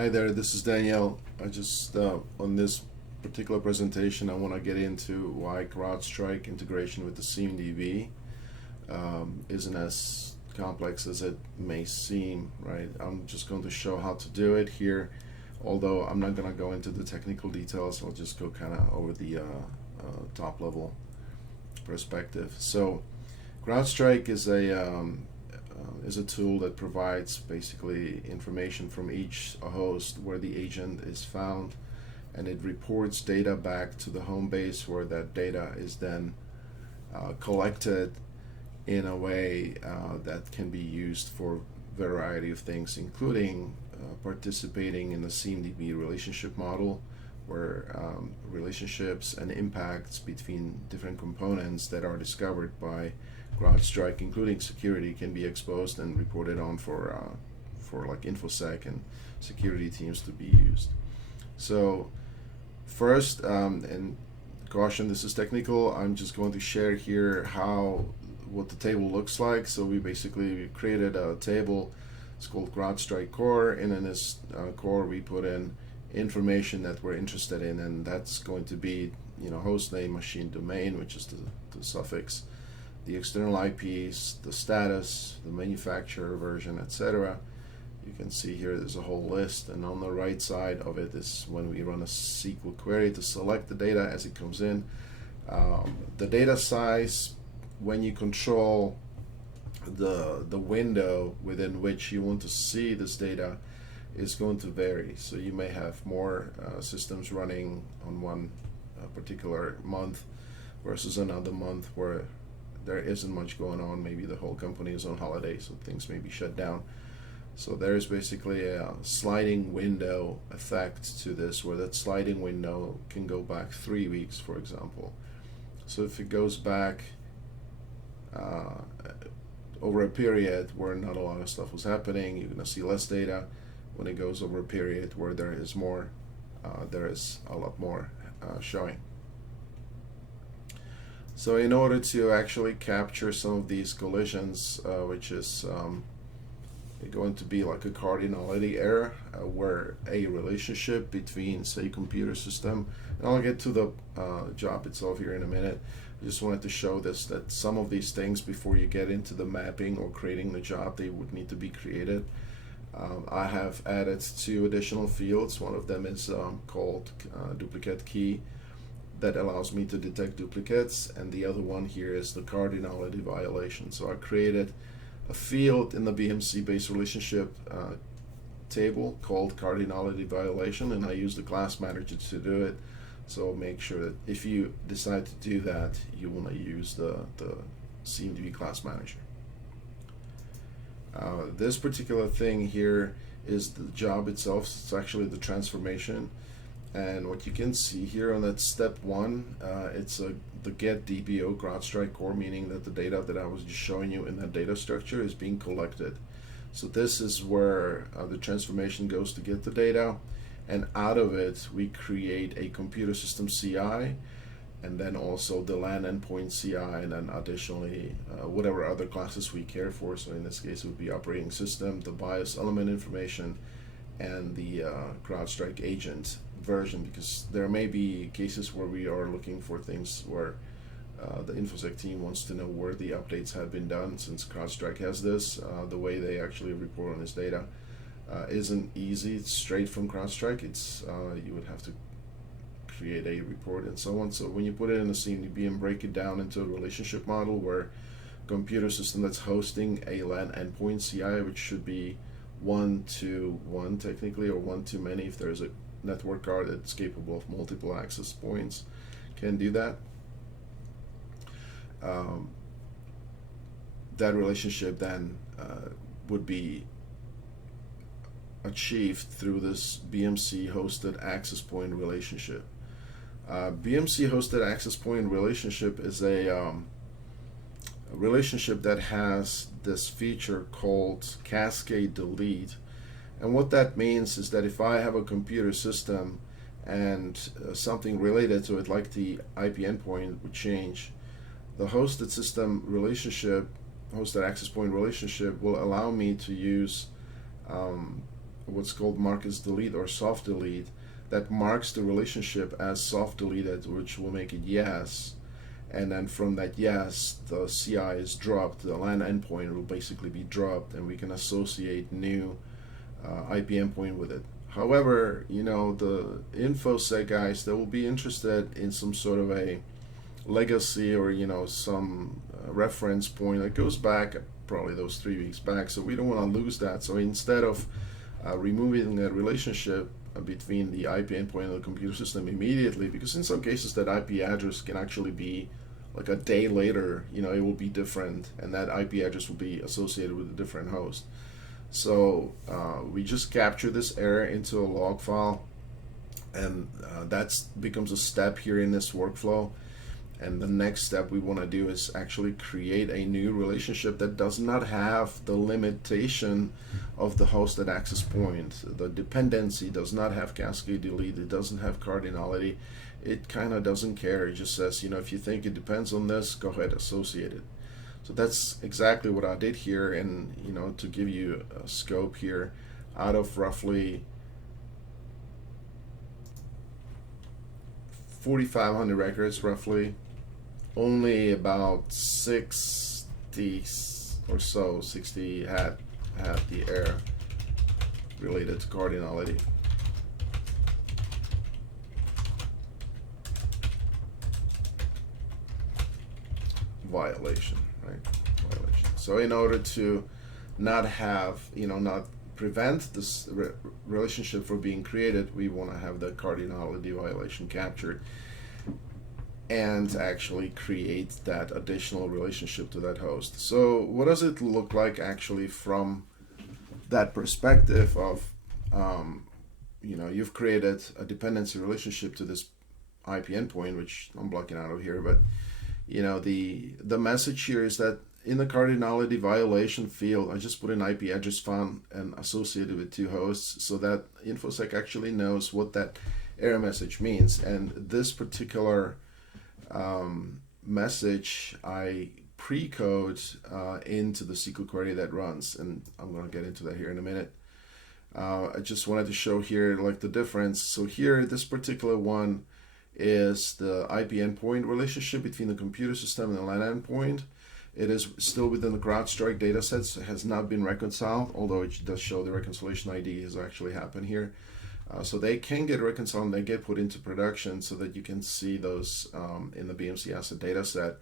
Hi there, this is Danielle. I just, on this particular presentation, I want to get into why CrowdStrike integration with the CMDB isn't as complex as it may seem, right? I'm just going to show how to do it here, although I'm not going to go into the technical details. I'll just go kind of over the top level perspective. So CrowdStrike is a tool that provides basically information from each host where the agent is found, and it reports data back to the home base where that data is then collected in a way that can be used for a variety of things, including participating in the CMDB relationship model, where relationships and impacts between different components that are discovered by CrowdStrike, including security, can be exposed and reported on for like InfoSec and security teams to be used. So first, and caution, this is technical. I'm just going to share here what the table looks like. So we basically created a table. It's called CrowdStrike Core, and in this core we put in information that we're interested in, and that's going to be host name, machine domain, which is the suffix, the external IPs, the status, the manufacturer version, etc. You can see here there's a whole list, and on the right side of it is when we run a SQL query to select the data as it comes in. The data size, when you control the window within which you want to see this data, is going to vary. So you may have more systems running on one particular month versus another month where there isn't much going on. Maybe the whole company is on holiday, so things may be shut down. So there is basically a sliding window effect to this, where that sliding window can go back 3 weeks, for example. So if it goes back over a period where not a lot of stuff was happening, you're going to see less data. When it goes over a period where there is more, there is a lot more showing. So in order to actually capture some of these collisions, which is going to be like a cardinality error, where a relationship between, say, computer system, and I'll get to the job itself here in a minute. I just wanted to show this, that some of these things, before you get into the mapping or creating the job, they would need to be created. I have added 2 additional fields. One of them is called duplicate key, that allows me to detect duplicates, and the other one here is the cardinality violation. So I created a field in the BMC based relationship table called cardinality violation, and I use the class manager to do it. So make sure that if you decide to do that, you want to use the CMDB class manager. This particular thing here is the job itself. It's actually the transformation, and what you can see here on that step 1, it's the get DBO CrowdStrike core, meaning that the data that I was just showing you in that data structure is being collected. So this is where the transformation goes to get the data, and out of it we create a computer system CI, and then also the LAN endpoint CI, and then additionally whatever other classes we care for. So in this case it would be operating system, the BIOS element information, and the CrowdStrike agent version, because there may be cases where we are looking for things where the InfoSec team wants to know where the updates have been done. Since CrowdStrike has this, the way they actually report on this data isn't easy. It's straight from CrowdStrike. It's you would have to create a report and so on. So when you put it in a CMDB and break it down into a relationship model, where computer system that's hosting a LAN endpoint CI, which should be 1 to 1 technically, or 1 to many if there's a network card that's capable of multiple access points, can do that. That relationship then would be achieved through this BMC hosted access point relationship. BMC hosted access point relationship is a relationship that has this feature called cascade delete. And what that means is that if I have a computer system and something related to it, like the IP endpoint, would change, the hosted system relationship, hosted access point relationship, will allow me to use what's called mark as delete or soft delete that marks the relationship as soft deleted, which will make it yes. And then from that yes, the CI is dropped, the LAN endpoint will basically be dropped, and we can associate new IP endpoint with it. However, the InfoSec guys, they will be interested in some sort of a legacy or some reference point that goes back probably those 3 weeks back, so we don't want to lose that. So instead of removing that relationship between the IP endpoint and the computer system immediately, because in some cases that IP address can actually be like a day later, it will be different, and that IP address will be associated with a different host. So we just capture this error into a log file, and that becomes a step here in this workflow. And the next step we want to do is actually create a new relationship that does not have the limitation of the hosted access point. The dependency does not have cascade delete. It doesn't have cardinality. It kind of doesn't care. It just says, if you think it depends on this, go ahead, associate it. So that's exactly what I did here. And, to give you a scope here, out of roughly 4,500 records, roughly, only about 60 or so, 60 had the error related to cardinality. Violation, right? Violation. So in order to not have, not prevent this relationship from being created, we want to have the cardinality violation captured and actually create that additional relationship to that host. So what does it look like actually from that perspective of, you've created a dependency relationship to this IP endpoint, which I'm blocking out of here, but the message here is that in the cardinality violation field, I just put an IP address found and associated with two hosts, so that InfoSec actually knows what that error message means. And this particular message I pre-code into the SQL query that runs, and I'm going to get into that here in a minute. I just wanted to show here like the difference. So here, this particular one is the IP endpoint relationship between the computer system and the LAN endpoint. It is still within the CrowdStrike datasets. It has not been reconciled, although it does show the reconciliation ID has actually happened here. So they can get reconciled and they get put into production so that you can see those in the BMC asset dataset.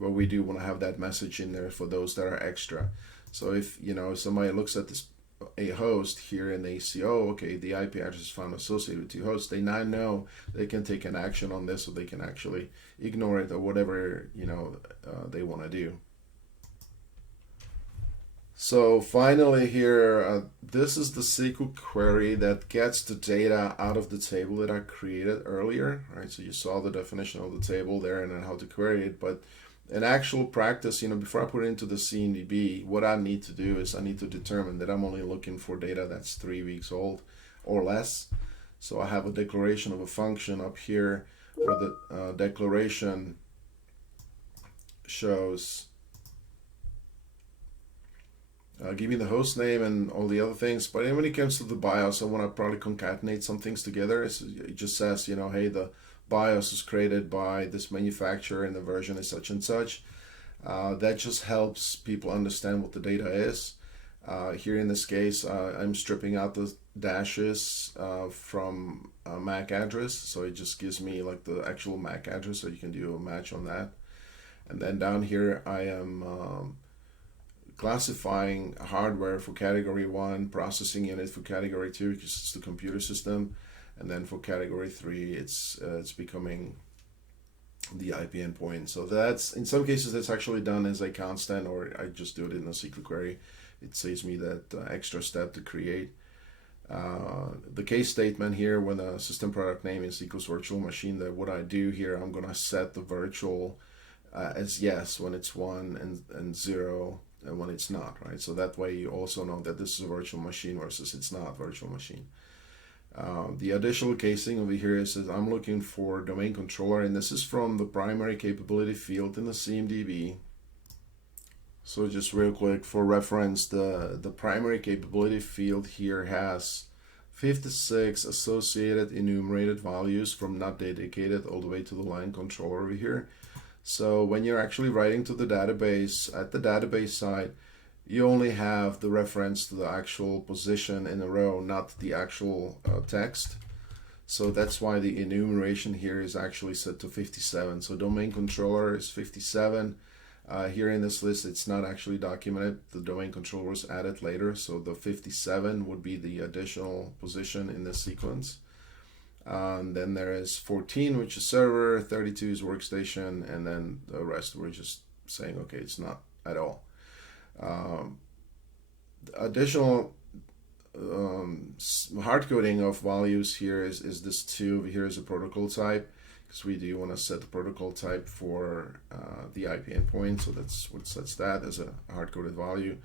But we do want to have that message in there for those that are extra. So if somebody looks at this a host here and they see, oh, okay, the IP address is found associated with two hosts, they now know they can take an action on this, or they can actually ignore it or whatever they want to do. So finally here, this is the SQL query that gets the data out of the table that I created earlier, right? So you saw the definition of the table there and then how to query it, but in actual practice, before I put it into the CMDB, what I need to do is I need to determine that I'm only looking for data that's 3 weeks old or less. So I have a declaration of a function up here where the declaration shows give me the host name and all the other things. But when it comes to the BIOS, I want to probably concatenate some things together. It just says, hey, the BIOS is created by this manufacturer and the version is such and such. That just helps people understand what the data is. Here in this case, I'm stripping out the dashes from a MAC address. So it just gives me like the actual MAC address, so you can do a match on that. And then down here, I am classifying hardware for category 1, processing unit for category 2, because it's the computer system. And then for category 3, it's becoming the IP endpoint. So that's, in some cases, that's actually done as a constant, or I just do it in a SQL query. It saves me that extra step to create. The case statement here, when the system product name is equals virtual machine, that what I do here, I'm going to set the virtual as yes when it's 1 and 0 and when it's not, right? So that way you also know that this is a virtual machine versus it's not a virtual machine. The additional casing over here is that I'm looking for domain controller, and this is from the primary capability field in the CMDB. So just real quick for reference, the primary capability field here has 56 associated enumerated values from not dedicated all the way to the line controller over here. So when you're actually writing to the database, at the database side, you only have the reference to the actual position in a row, not the actual text. So that's why the enumeration here is actually set to 57. So domain controller is 57. Here in this list, it's not actually documented. The domain controller was added later, so the 57 would be the additional position in this sequence. Then there is 14, which is server, 32 is workstation, and then the rest we're just saying, okay, it's not at all. Additional hard coding of values here is this 2. Here is a protocol type, because we do want to set the protocol type for the IP endpoint, so that's what sets that as a hard-coded value.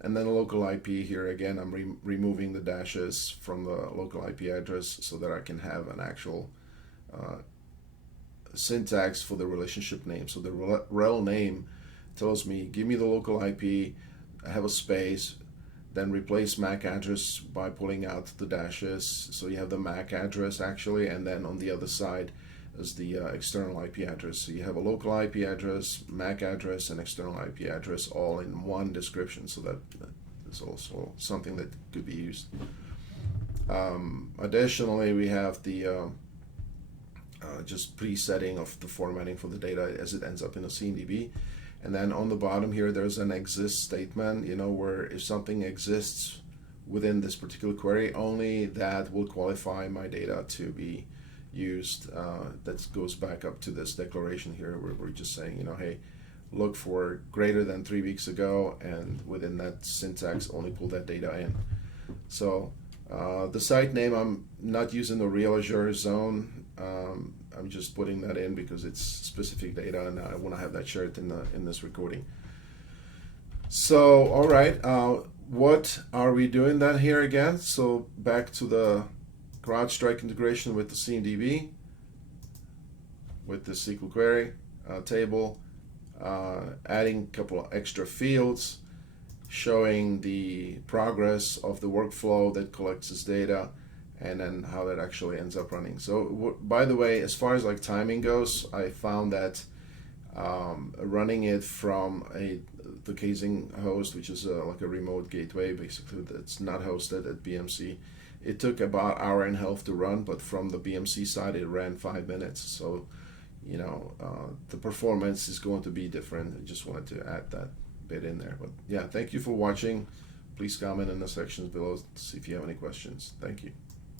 And then a local IP here, again, I'm removing the dashes from the local IP address so that I can have an actual syntax for the relationship name. So the rel name tells me, give me the local IP, I have a space, then replace MAC address by pulling out the dashes. So you have the MAC address actually, and then on the other side is the external IP address. So you have a local IP address, MAC address, and external IP address all in one description. So that is also something that could be used. Additionally, we have the just presetting of the formatting for the data as it ends up in a CMDB. And then on the bottom here, there's an exist statement, where if something exists within this particular query, only that will qualify my data to be used. That goes back up to this declaration here where we're just saying, hey, look for greater than 3 weeks ago, and within that syntax, only pull that data in. So the site name, I'm not using the real Azure zone. I'm just putting that in because it's specific data, and I want to have that shared in this recording. So, all right, what are we doing then here again? So back to the CrowdStrike integration with the CMDB, with the SQL query table, adding a couple of extra fields, showing the progress of the workflow that collects this data, and then how that actually ends up running. So by the way, as far as like timing goes, I found that running it from the casing host, which is like a remote gateway, basically that's not hosted at BMC, it took about an hour and a half to run, but from the BMC side, it ran 5 minutes. So, the performance is going to be different. I just wanted to add that bit in there. But yeah, thank you for watching. Please comment in the sections below to see if you have any questions. Thank you.